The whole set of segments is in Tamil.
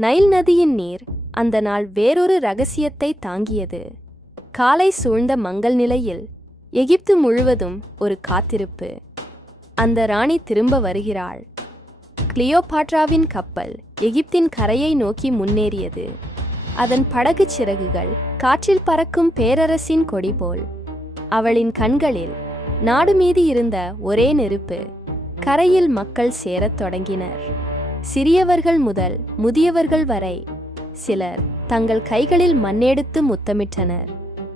நைல் நதியின் நீர் அந்த நாள் வேறொரு ரகசியத்தை தாங்கியது. காலை சூழ்ந்த மங்கள் நிலையில் எகிப்து முழுவதும் ஒரு காத்திருப்பு. அந்த ராணி திரும்ப வருகிறாள். கிளியோபாட்ராவின் கப்பல் எகிப்தின் கரையை நோக்கி முன்னேறியது. அதன் படகுச் சிறகுகள் காற்றில் பறக்கும் பேரரசின் கொடி போல். அவளின் கண்களில் நாடு மீது இருந்த ஒரே நெருப்பு. கரையில் மக்கள் சேரத் தொடங்கினர். சிறியவர்கள் முதல் முதியவர்கள் வரை சிலர் தங்கள் கைகளில் மண்ணெடுத்து முத்தமிட்டனர்.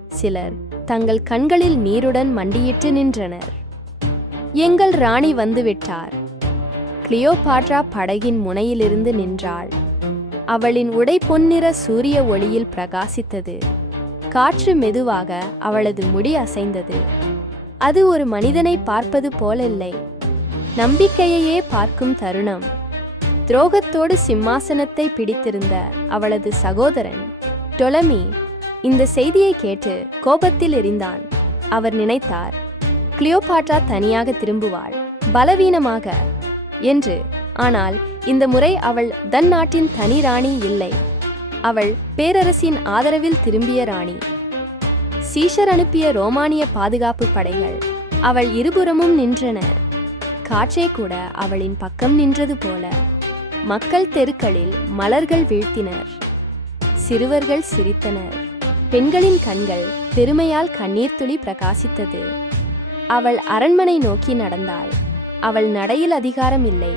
சிலர் தங்கள் கண்களில் நீருடன் மண்டியிட்டு நின்றனர். எங்கள் ராணி வந்துவிட்டார். கிளியோபாட்ரா படகின் முனையிலிருந்து நின்றாள். அவளின் உடை பொன்னிற சூரிய ஒளியில் பிரகாசித்தது. காற்று மெதுவாக அவளது முடி அசைந்தது. அது ஒரு மனிதனை பார்ப்பது போலில்லை. நம்பிக்கையையே பார்க்கும் தருணம். துரோகத்தோடு சிம்மாசனத்தை பிடித்திருந்த அவளது சகோதரன் டொலமி இந்த செய்தியை கேட்டு கோபத்தில் எரிந்தான். அவர் நினைத்தார் கிளியோபாட்ரா தனியாக திரும்புவாள் பலவீனமாக என்று. ஆனால் இந்த முறை அவள் தன் நாட்டின் தனி ராணி இல்லை. அவள் பேரரசின் ஆதரவில் திரும்பிய ராணி. சீஷர் அனுப்பிய ரோமானிய பாதுகாப்பு படைகள் அவள் இருபுறமும் நின்றன. காற்றே கூட அவளின் பக்கம் நின்றது போல. மக்கள் தெருக்களில் மலர்கள் வீழ்த்தினர். சிறுவர்கள் சிரித்தனர். பெண்களின் கண்கள் பெருமையால் கண்ணீர் துளி பிரகாசித்தது. அவள் அரண்மனை நோக்கி நடந்தாள். அவள் நடையில் அதிகாரம் இல்லை.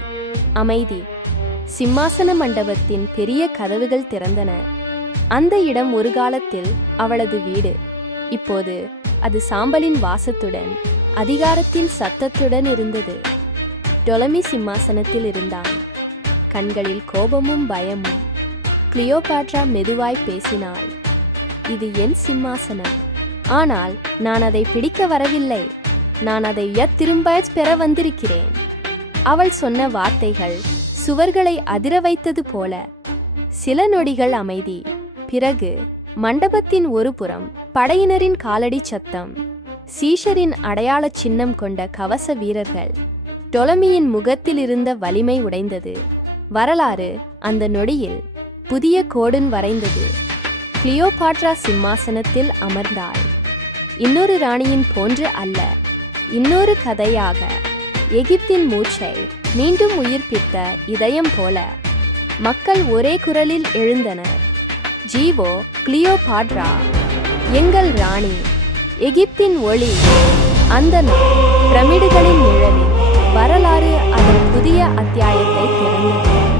அமைதி. சிம்மாசன மண்டபத்தின் பெரிய கதவுகள் திறந்தன. அந்த இடம் ஒரு காலத்தில் அவளது வீடு. இப்போது அது சாம்பலின் வாசத்துடன் அதிகாரத்தின் சத்தத்துடன் இருந்தது. டொலமி சிம்மாசனத்தில் இருந்தான். கண்களில் கோபமும் பயமும். கிளியோபாட்ரா மெதுவாய் பேசினாள். இது என் சிம்மாசனம். ஆனால் நான் அதை பிடிக்க வரவில்லை. நான் அதை திரும்ப பெற வந்திருக்கிறேன். அவள் சொன்ன வார்த்தைகள் சுவர்களை அதிர வைத்தது போல. சில நொடிகள் அமைதி. பிறகு மண்டபத்தின் ஒரு புறம் படையினரின் காலடி சத்தம். சீஷரின் அடையாள சின்னம் கொண்ட கவச வீரர்கள். டொலமியின் முகத்தில் இருந்த வலிமை உடைந்தது. வரலாறு அந்த நொடியில் புதிய கோடன் வரைந்தது. கிளியோபாட்ரா சிம்மாசனத்தில் அமர்ந்தாள். இன்னொரு ராணியின் போன்று அல்ல. இன்னொரு கதையாக. எகிப்தின் மூச்சை மீண்டும் உயிர்ப்பித்த இதயம் போல மக்கள் ஒரே குரலில் எழுந்தனர். ஜீவோ கிளியோபாட்ரா எங்கள் ராணி எகிப்தின் ஒளி அந்த பிரமிடுகளின் நிழலில் வரலாறு புதிய அத்தியாயத்தை திறந்தது